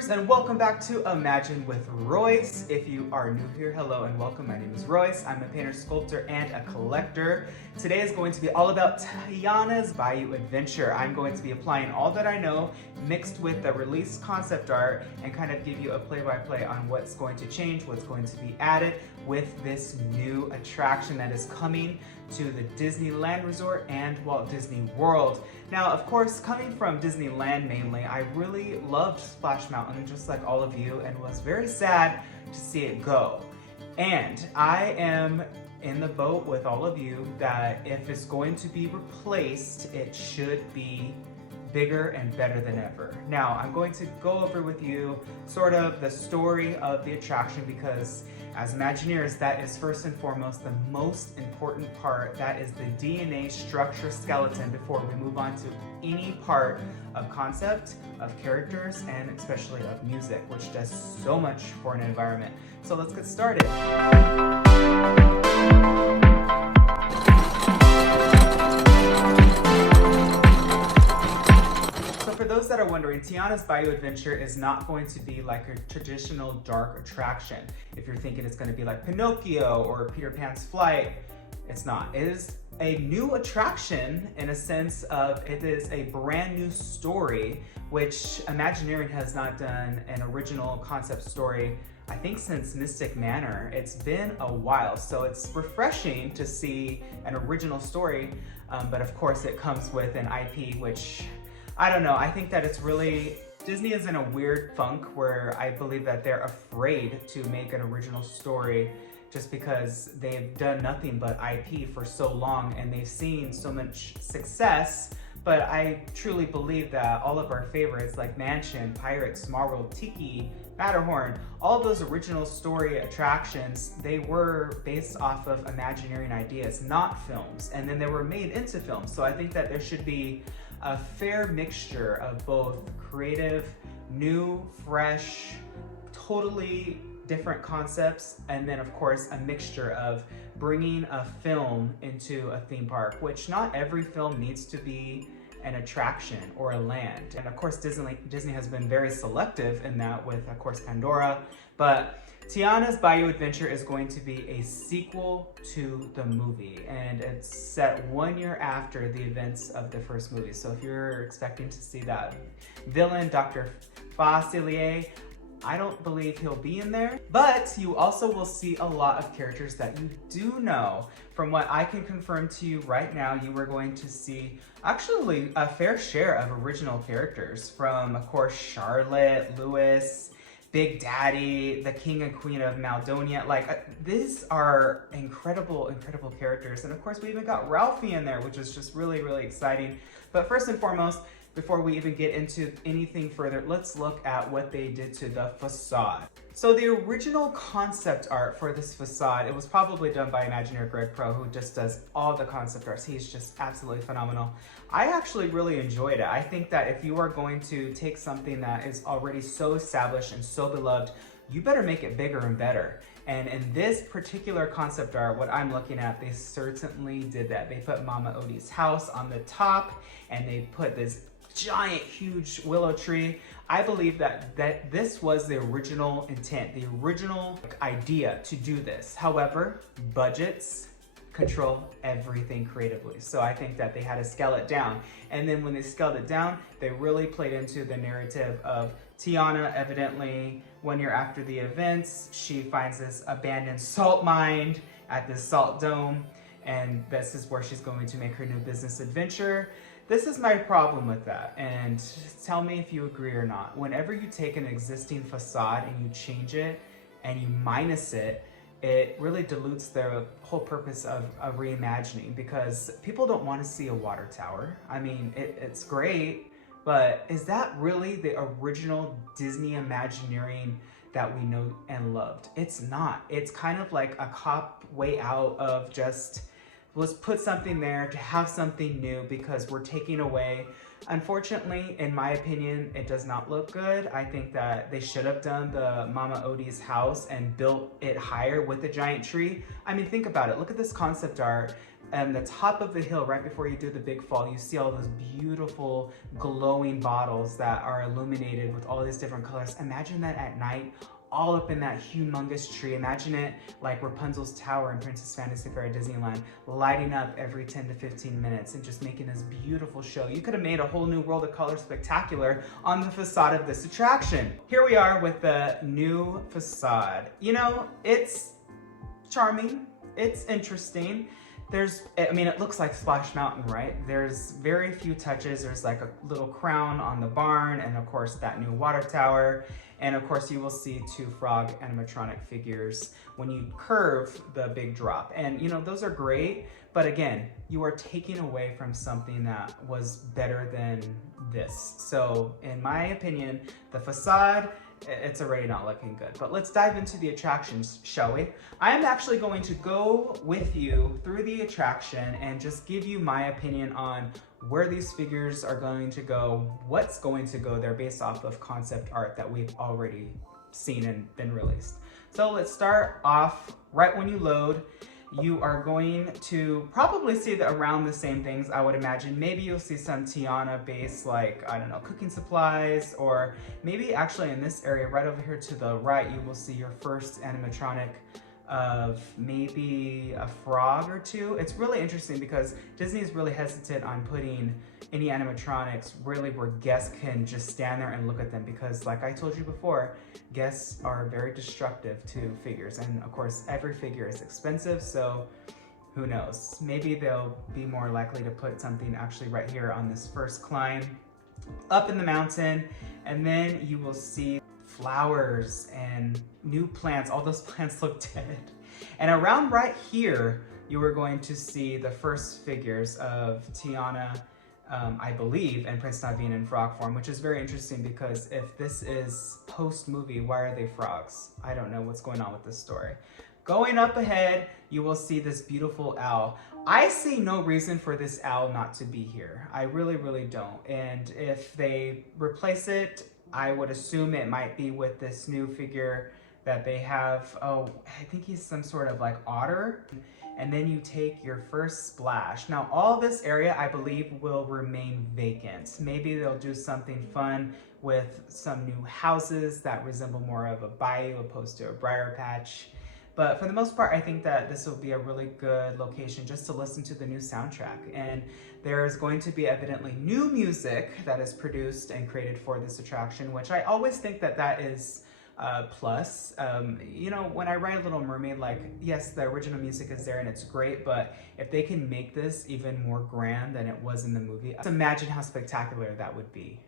viewers, and welcome back to Imagine with Royce. If you are new here, hello and welcome. My name is Royce. I'm a painter, sculptor, and a collector. Today is going to be all about Tiana's Bayou adventure. I'm going to be applying all that I know, mixed with the release concept art, and kind of give you a play-by-play on what's going to change, what's going to be added with this new attraction that is coming to the Disneyland Resort and Walt Disney World. Now, of course, coming from Disneyland mainly, I really loved Splash Mountain, just like all of you, and was very sad to see it go. And I am in the boat with all of you that if it's going to be replaced, it should be bigger and better than ever. Now, I'm going to go over with you sort of the story of the attraction because as Imagineers, that is first and foremost the most important part. That is the DNA structure skeleton before we move on to any part of concept, of characters, and especially of music, which does so much for an environment. So let's get started. For those that are wondering, Tiana's Bayou Adventure is not going to be like a traditional dark attraction. If you're thinking it's going to be like Pinocchio or Peter Pan's Flight, it's not. It is a new attraction in a sense of it is a brand new story, which Imagineering has not done an original concept story, I think, since Mystic Manor. It's been a while, so it's refreshing to see an original story, but of course it comes with an IP, which I don't know, I think that it's really, Disney is in a weird funk where I believe that they're afraid to make an original story just because they've done nothing but IP for so long and they've seen so much success. But I truly believe that all of our favorites like Mansion, Pirates, Small World, Tiki, Matterhorn, all of those original story attractions, they were based off of Imagineering ideas, not films, and then they were made into films. So I think that there should be a fair mixture of both creative, new, fresh, totally different concepts, and then of course a mixture of bringing a film into a theme park, which not every film needs to be an attraction or a land. And of course Disney has been very selective in that with, of course, Pandora, but Tiana's Bayou Adventure is going to be a sequel to the movie, and it's set 1 year after the events of the first movie. So if you're expecting to see that villain, Dr. Facade, I don't believe he'll be in there, but you also will see a lot of characters that you do know. From what I can confirm to you right now, you are going to see actually a fair share of original characters from, of course, Charlotte, Louie, Big Daddy, the King and Queen of Maldonia. Like, these are incredible, incredible characters. And of course, we even got Ralphie in there, which is just really, really exciting. But first and foremost, before we even get into anything further, let's look at what they did to the facade. So the original concept art for this facade, it was probably done by Imagineer Greg Pro, who just does all the concept arts. He's just absolutely phenomenal. I actually really enjoyed it. I think that if you are going to take something that is already so established and so beloved, you better make it bigger and better. And in this particular concept art, what I'm looking at, they certainly did that. They put Mama Odie's house on the top, and they put this giant, huge willow tree. I believe that this was the original intent, the original idea to do this. However, budgets control everything creatively. So I think that they had to scale it down. And then when they scaled it down, they really played into the narrative of Tiana. Evidently, 1 year after the events, she finds this abandoned salt mine at this salt dome, and this is where she's going to make her new business adventure. This is my problem with that, and tell me if you agree or not. Whenever you take an existing facade and you change it and you minus it, it really dilutes the whole purpose of reimagining, because people don't want to see a water tower. I mean, it's great, but is that really the original Disney Imagineering that we know and loved? It's not. It's kind of like a cop way out of just, let's put something there to have something new because we're taking away. Unfortunately, in my opinion, it does not look good. I think that they should have done the Mama Odie's house and built it higher with the giant tree. I mean, think about it. Look at this concept art. and the top of the hill, right before you do the big fall, you see all those beautiful glowing bottles that are illuminated with all these different colors. Imagine that at night, all up in that humongous tree. Imagine it like Rapunzel's tower in Princess Fantasy Fair at Disneyland, lighting up every 10 to 15 minutes and just making this beautiful show. You could have made a whole new World of Color spectacular on the facade of this attraction. Here we are with the new facade. You know, it's charming, it's interesting. It looks like Splash Mountain, right? There's very few touches. There's like a little crown on the barn, and of course that new water tower. And of course you will see 2 frog animatronic figures when you curve the big drop. And you know, those are great, but again, you are taking away from something that was better than this. So in my opinion, the facade, it's already not looking good. But let's dive into the attractions, shall we? I am actually going to go with you through the attraction and just give you my opinion on where these figures are going to go, what's going to go there based off of concept art that we've already seen and been released. So let's start off right when you load. You are going to probably see around the same things, I would imagine. Maybe you'll see some Tiana based, like, I don't know, cooking supplies, or maybe actually in this area right over here to the right, you will see your first animatronic of maybe a frog or 2. It's really interesting because Disney is really hesitant on putting any animatronics really where guests can just stand there and look at them, because like I told you before, guests are very destructive to figures, and of course every figure is expensive, so who knows, maybe they'll be more likely to put something actually right here on this first climb up in the mountain, and then you will see flowers and new plants. All those plants look dead. And around right here, you are going to see the first figures of Tiana, I believe, and Prince Naveen in frog form, which is very interesting because if this is post-movie, why are they frogs? I don't know what's going on with this story. Going up ahead, you will see this beautiful owl. I see no reason for this owl not to be here. I really, really don't. And if they replace it, I would assume it might be with this new figure that they have. Oh, I think he's some sort of like otter. And then you take your first splash. Now, all this area, I believe, will remain vacant. Maybe they'll do something fun with some new houses that resemble more of a bayou opposed to a briar patch. But for the most part, I think that this will be a really good location just to listen to the new soundtrack. And there's going to be evidently new music that is produced and created for this attraction, which I always think that that is plus. You know, when I write Little Mermaid, like, yes, the original music is there and it's great, but if they can make this even more grand than it was in the movie, just imagine how spectacular that would be.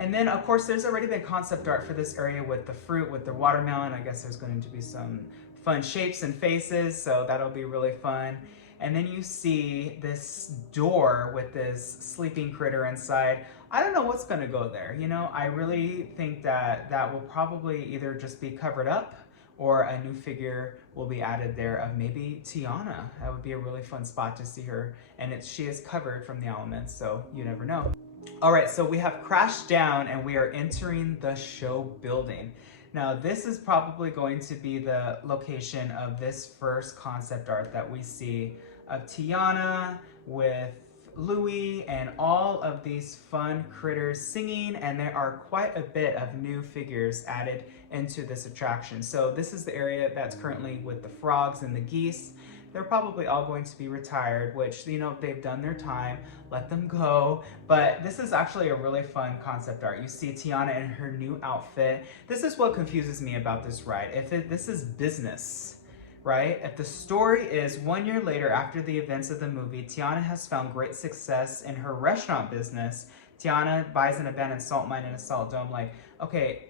And then, of course, there's already been concept art for this area with the fruit, with the watermelon. I guess there's going to be some fun shapes and faces, so that'll be really fun. And then you see this door with this sleeping critter inside. I don't know what's going to go there. You know, I really think that that will probably either just be covered up or a new figure will be added there of maybe Tiana. That would be a really fun spot to see her. And she is covered from the elements, so you never know. All right, so we have crashed down and we are entering the show building. Now, this is probably going to be the location of this first concept art that we see of Tiana with Louie and all of these fun critters singing, and there are quite a bit of new figures added into this attraction. So this is the area that's currently with the frogs and the geese. They're probably all going to be retired, which, you know, they've done their time, let them go. But this is actually a really fun concept art. You see Tiana in her new outfit. This is what confuses me about this ride. This is business, right? If the story is 1 year later after the events of the movie, Tiana has found great success in her restaurant business. Tiana buys an abandoned salt mine and a salt dome. Like, okay,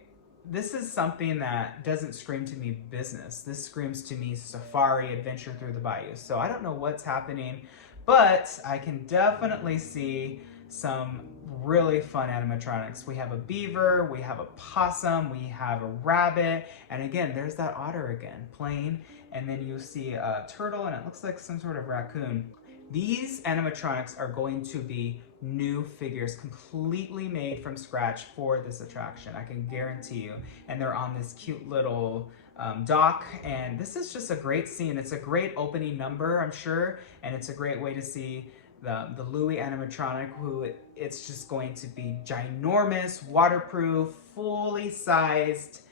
this is something that doesn't scream to me business. This screams to me safari adventure through the bayou. So I don't know what's happening, but I can definitely see some really fun animatronics. We have a beaver, we have a possum, we have a rabbit, and again, there's that otter again playing, and then you see a turtle, and it looks like some sort of raccoon. These animatronics are going to be new figures completely made from scratch for this attraction. I can guarantee you. And they're on this cute little dock, and this is just a great scene. It's a great opening number, I'm sure, and it's a great way to see the Louie animatronic, who it's just going to be ginormous, waterproof, fully sized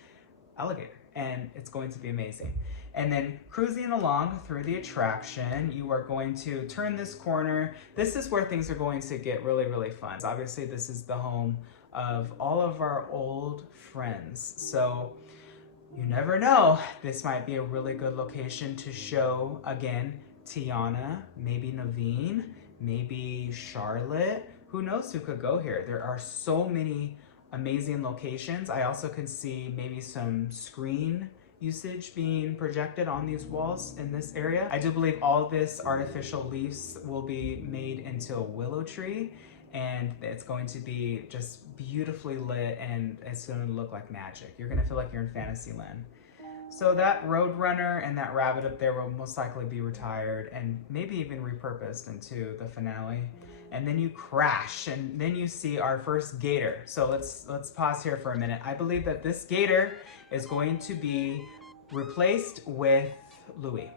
alligator, and it's going to be amazing. And then cruising along through the attraction, you are going to turn this corner. This is where things are going to get really, really fun. Obviously, this is the home of all of our old friends. So you never know, this might be a really good location to show, again, Tiana, maybe Naveen, maybe Charlotte. Who knows who could go here? There are so many amazing locations. I also can see maybe some screen usage being projected on these walls in this area. I do believe all this artificial leaves will be made into a willow tree, and it's going to be just beautifully lit, and it's going to look like magic. You're going to feel like you're in Fantasyland. So that Roadrunner and that rabbit up there will most likely be retired and maybe even repurposed into the finale. And then you crash, and then you see our first gator. So let's pause here for a minute. I believe that this gator is going to be replaced with Louie.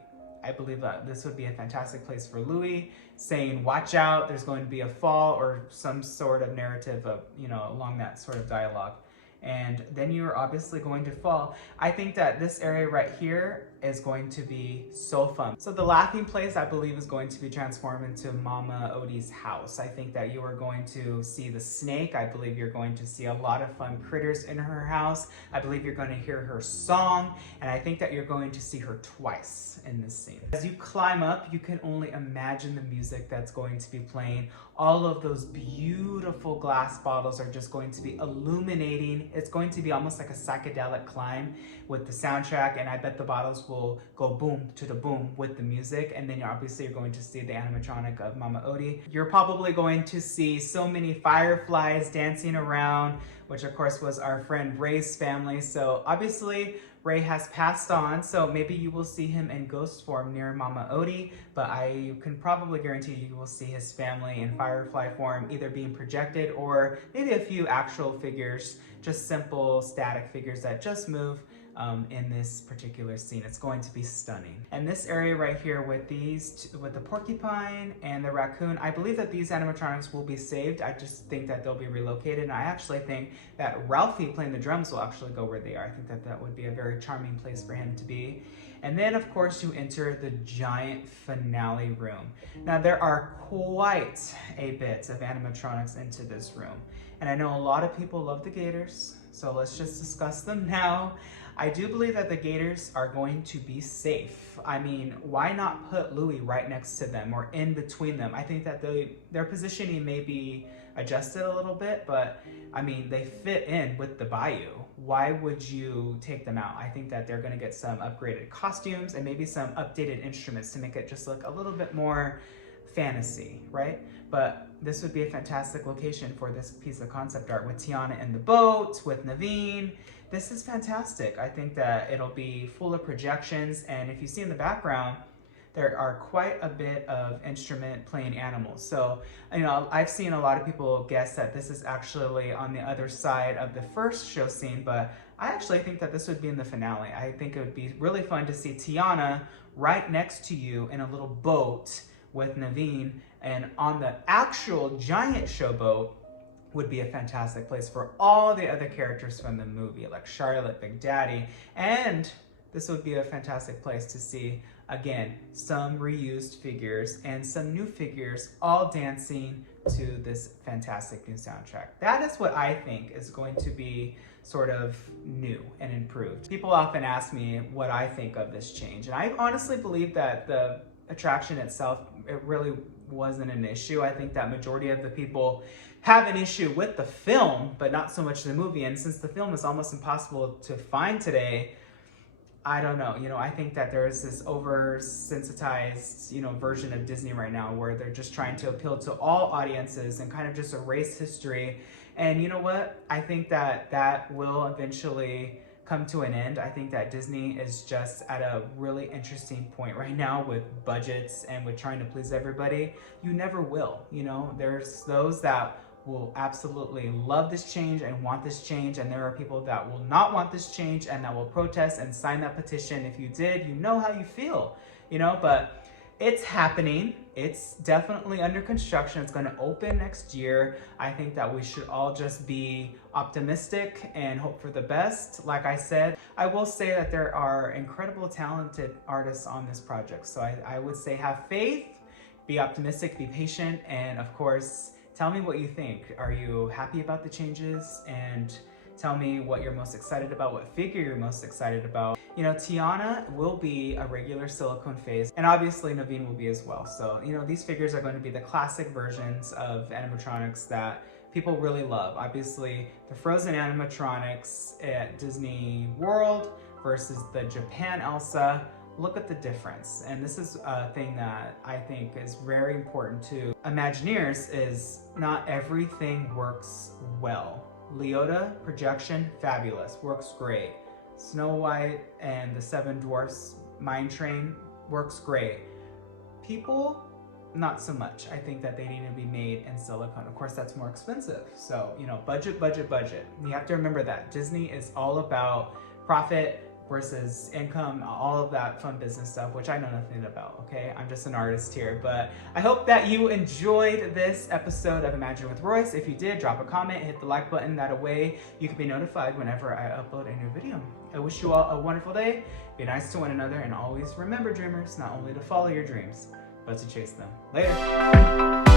I believe that this would be a fantastic place for Louie, saying, watch out, there's going to be a fall, or some sort of narrative of, along that sort of dialogue. And then you're obviously going to fall. I think that this area right here is going to be so fun. So the laughing place, I believe, is going to be transformed into Mama Odie's house. I think that you are going to see the snake. I believe you're going to see a lot of fun critters in her house. I believe you're going to hear her song, and I think that you're going to see her twice in this scene. As you climb up, you can only imagine the music that's going to be playing. All of those beautiful glass bottles are just going to be illuminating. It's going to be almost like a psychedelic climb with the soundtrack, and I bet the bottles will go boom to the boom with the music. And then obviously you're going to see the animatronic of Mama Odie. You're probably going to see so many fireflies dancing around, which of course was our friend Ray's family. So obviously Ray has passed on, so maybe you will see him in ghost form near Mama Odie, but I can probably guarantee you will see his family in firefly form, either being projected or maybe a few actual figures, just simple static figures that just move in this particular scene. It's going to be stunning. And this area right here with with the porcupine and the raccoon, I believe that these animatronics will be saved. I just think that they'll be relocated, and I actually think that Ralphie playing the drums will actually go where they are. I think that that would be a very charming place for him to be. And then of course you enter the giant finale room. Now there are quite a bit of animatronics into this room, and I know a lot of people love the gators, so let's just discuss them now. I do believe that the gators are going to be safe. I mean, why not put Louie right next to them or in between them? I think that their positioning may be adjusted a little bit, but I mean, they fit in with the Bayou. Why would you take them out? I think that they're gonna get some upgraded costumes and maybe some updated instruments to make it just look a little bit more fantasy, right? But this would be a fantastic location for this piece of concept art with Tiana in the boat, with Naveen. This is fantastic. I think that it'll be full of projections, and if you see in the background, there are quite a bit of instrument playing animals. So, I've seen a lot of people guess that this is actually on the other side of the first show scene, but I actually think that this would be in the finale. I think it would be really fun to see Tiana right next to you in a little boat with Naveen, and on the actual giant showboat would be a fantastic place for all the other characters from the movie, like Charlotte, Big Daddy, and this would be a fantastic place to see, again, some reused figures and some new figures all dancing to this fantastic new soundtrack. That is what I think is going to be sort of new and improved. People often ask me what I think of this change, and I honestly believe that the attraction itself, it really wasn't an issue. I think that majority of the people have an issue with the film, but not so much the movie. And since the film is almost impossible to find today, I don't know. I think that there's this oversensitized, version of Disney right now where they're just trying to appeal to all audiences and kind of just erase history. And you know what? I think that that will eventually come to an end. I think that Disney is just at a really interesting point right now with budgets and with trying to please everybody. You never will. There's those that will absolutely love this change and want this change, and there are people that will not want this change and that will protest and sign that petition. If you did, you know how you feel, but it's happening. It's definitely under construction. It's going to open next year. I think that we should all just be optimistic and hope for the best. Like I said, I will say that there are incredible talented artists on this project. So I would say have faith, be optimistic, be patient, and of course, tell me what you think. Are you happy about the changes? And tell me what you're most excited about, what figure you're most excited about. Tiana will be a regular silicone face, and obviously Naveen will be as well. So, these figures are going to be the classic versions of animatronics that people really love. Obviously, the Frozen animatronics at Disney World versus the Japan Elsa. Look at the difference. And this is a thing that I think is very important to Imagineers, is not everything works well. Leota projection, fabulous, works great. Snow White and the Seven Dwarfs Mine Train works great. People, not so much. I think that they need to be made in silicone. Of course, that's more expensive. So, budget, budget, budget. You have to remember that Disney is all about profit versus income, all of that fun business stuff, which I know nothing about, okay? I'm just an artist here, but I hope that you enjoyed this episode of Imagine with Royce. If you did, drop a comment, hit the like button. That way you can be notified whenever I upload a new video. I wish you all a wonderful day. Be nice to one another, and always remember, dreamers, not only to follow your dreams, but to chase them. Later.